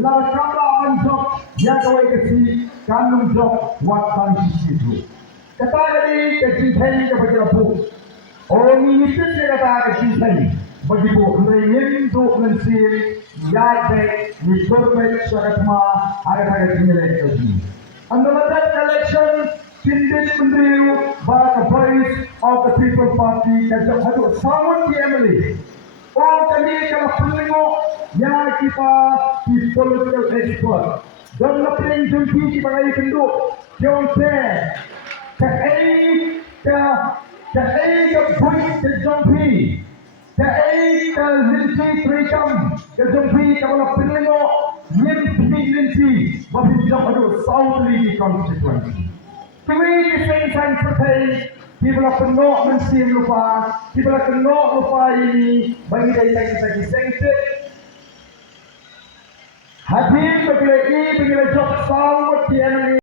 la kabla banjok ya kawai kasi kanung jok wat ban situ kata jadi kecintai kepada bu orang ini tidak kata kecintai bagi bu lain untuk mensil ya baik di korban syarikat ada kata kecintai lagi another election Sindit Mendriu Baka Voice of the People Party Kajak Hadu Sawat Kiamali Oh kami kalau penengok Ya kita di political expert Dan lepas jumpi kita lagi kenduk Jompe Ke buik ke jumpi Ke linti terikam Ke jumpi kalau penengok Nyimpi linti Bagi jom hadu South League Constituency Three different times per page, people are not mensiam lupa, people are not lupa ini, bagi kita sengit. Hadir bagi lagi, bagi job sawat yang